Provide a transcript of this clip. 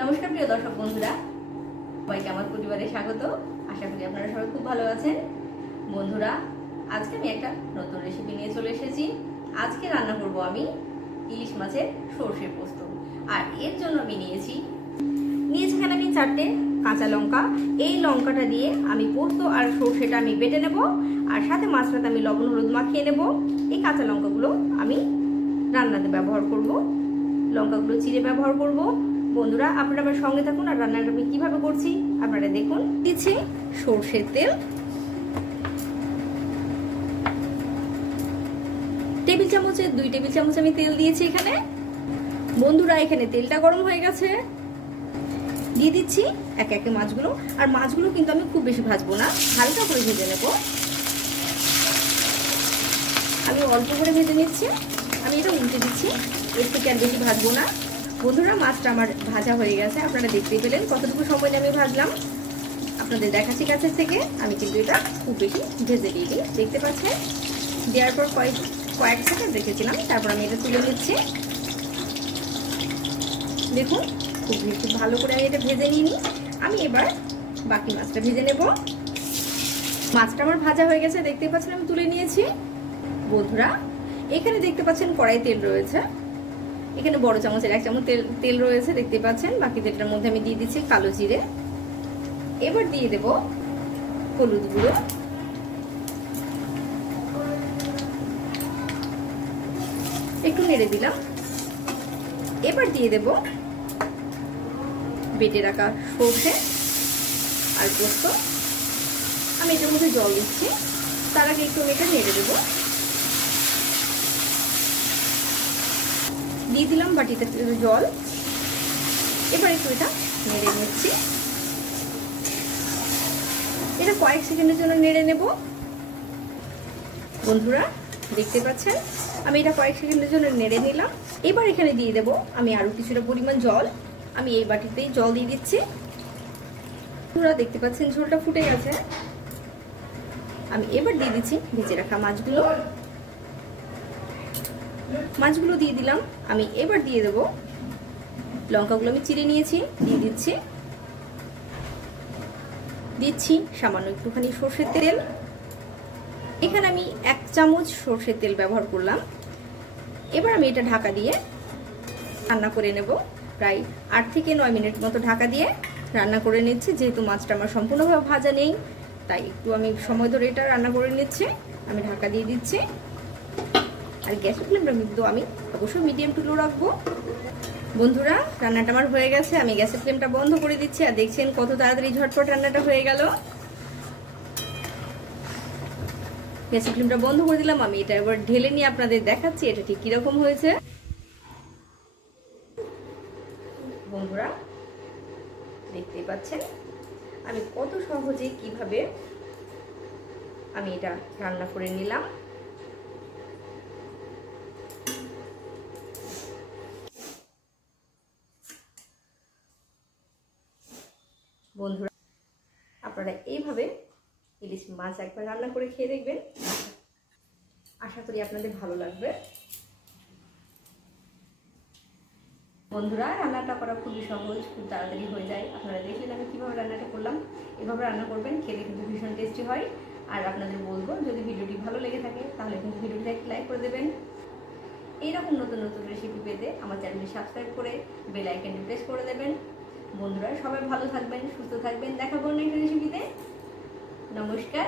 নমস্কার প্রিয় দর্শক বন্ধুরা, সবাইকে আমার পরিবারে স্বাগত। আশা করি আপনারা সবাই খুব ভালো আছেন। বন্ধুরা, আজকে আমি একটা নতুন রেসিপি নিয়ে চলে এসেছি। আজকে রান্না করব আমি ইলিশ মাছের সর্ষে পোস্ত। আর এর জন্য আমি নিয়েছি এখানে আমি 4টে কাঁচা লঙ্কা। এই লঙ্কাটা দিয়ে আমি পোস্ত আর সর্ষেটা আমি বেটে নেব, আর সাথে মাছটাতে আমি লবণ হলুদ মাখিয়ে নেব। এই কাঁচা লঙ্কাগুলো আমি রান্নাতে ব্যবহার করব, লঙ্কাগুলো চিড়ে ব্যবহার করব। বন্ধুরা, আপনারা আমার সঙ্গে থাকুন আর রান্নাটা আমি কিভাবে করছি আপনারা দেখুন। দিচ্ছি সর্ষের তেল, টেবিল চামচের 2 টেবিল চামচ আমি তেল দিয়েছি এখানে। বন্ধুরা, এখানে তেলটা গরম হয়ে গেছে, দিয়ে দিচ্ছি একে একে মাছগুলো। আর মাছগুলো কিন্তু আমি খুব বেশি ভাজবো না, হালকা করে ভেজে নেব। আমি অল্প করে ভেজে নিচ্ছি, আমি এটা উল্টে দিচ্ছি, এর থেকে আর বেশি ভাজবো না। বন্ধুরা, মাছটা আমার ভাজা হয়ে গেছে, আপনারা দেখতেই পেলেন কতটুকু সময় আমি ভাজলাম। আপনাদের দেখাচ্ছি কাছের থেকে, আমি কিন্তু এটা খুব বেশি ভেজে দিইনি, দেখতে পাচ্ছেন। দেওয়ার পর কয়েক সেকেন্ড রেখেছিলাম, তারপর আমি এটা তুলে নিচ্ছি। দেখুন, খুব ভালো করে আমি এটা ভেজে নিইনি। আমি এবার বাকি মাছটা ভেজে নেব। মাছটা আমার ভাজা হয়ে গেছে, দেখতেই পাচ্ছেন আমি তুলে নিয়েছি। বন্ধুরা, এখানে দেখতে পাচ্ছেন কড়াই তেল রয়েছে, এখানে বড় চামচের 1 চামচ তেল রয়েছে, দেখতে পাচ্ছেন। বাকি তেলটার মধ্যে আমি দিয়ে দিচ্ছি কালো জিরে। এবার দিয়ে দেব হলুদ গুঁড়ো, একটু নেড়ে দিলাম। এবার দিয়ে দেব বেটে রাখা সর্ষে আর পোস্ত। আমি এটার মধ্যে জল দিচ্ছি, তার আগে একটু এটা নেড়ে দেবো। দিয়ে দিলাম বাটিতে জল। এবার একটু এটা নেড়ে নিচ্ছি, এটা কয়েক সেকেন্ডের জন্য নেড়ে নেব। বন্ধুরা, দেখতে পাচ্ছেন আমি এটা কয়েক সেকেন্ডের জন্য নেড়ে নিলাম। এবার এখানে দিয়ে দেব আমি আরো কিছুটা পরিমাণ জল। আমি এই বাটিতেই জল দিয়ে দিচ্ছি। বন্ধুরা, দেখতে পাচ্ছেন ঝোলটা ফুটে গেছে। আমি এবার দিয়ে দিচ্ছি ভেজে রাখা মাছগুলো দিয়ে দিলাম। আমি এবার দিয়ে দেব লঙ্কাগুলো আমি চিড়ে নিয়েছি, দিয়ে দিচ্ছি সামান্য একটুখানি সর্ষের তেল। এখানে আমি 1 চামচ সর্ষের তেল ব্যবহার করলাম। এবার আমি এটা ঢাকা দিয়ে রান্না করে নেব। প্রায় 8 থেকে 9 মিনিট মতো ঢাকা দিয়ে রান্না করে নিচ্ছি। যেহেতু মাছটা আমার সম্পূর্ণভাবে ভাজা নেই, তাই একটু আমি সময় ধরে এটা রান্না করে নিচ্ছি। আমি ঢাকা দিয়ে দিচ্ছি, আর গ্যাসের ফ্লেমটা কিন্তু আমি অবশ্যই মিডিয়াম টু লো রাখবো। বন্ধুরা, রান্নাটা আমার হয়ে গেছে, আমি গ্যাসের ফ্লেমটা বন্ধ করে দিচ্ছি। আর দেখছেন কত তাড়াতাড়ি ঝটপট রান্নাটা হয়ে গেল। গ্যাসের ফ্লেমটা বন্ধ করে দিলাম। আমি এটা এবার ঢেলে নিয়ে আপনাদের দেখাচ্ছি এটা ঠিক কিরকম হয়েছে। বন্ধুরা, দেখতেই পাচ্ছেন আমি কত সহজে কিভাবে আমি এটা রান্না করে নিলাম। বন্ধুরা, আপনারা এইভাবে ইলিশ মাছ একবার রান্না করে খেয়ে দেখবেন, আশা করি আপনাদের ভালো লাগবে। বন্ধুরা, রান্নাটা করা খুবই সহজ, খুব তাড়াতাড়ি হয়ে যায়। আপনারা দেখলেন আমি কিভাবে রান্নাটা করলাম। এভাবে রান্না করবেন, খেতে কিন্তু ভীষণ টেস্টি হয়। আর আপনাদের বলবো, যদি ভিডিওটি ভালো লেগে থাকে তাহলে কিন্তু ভিডিওটি একটু লাইক করে দেবেন। এইরকম নতুন নতুন রেসিপি পেতে আমার চ্যানেলটি সাবস্ক্রাইব করে বেল আইকনটি প্রেস করে দেবেন। বন্ধুরা, সবাই ভালো থাকবেন, সুস্থ থাকবেন। দেখা করুন একটা রেসিপিতে। নমস্কার।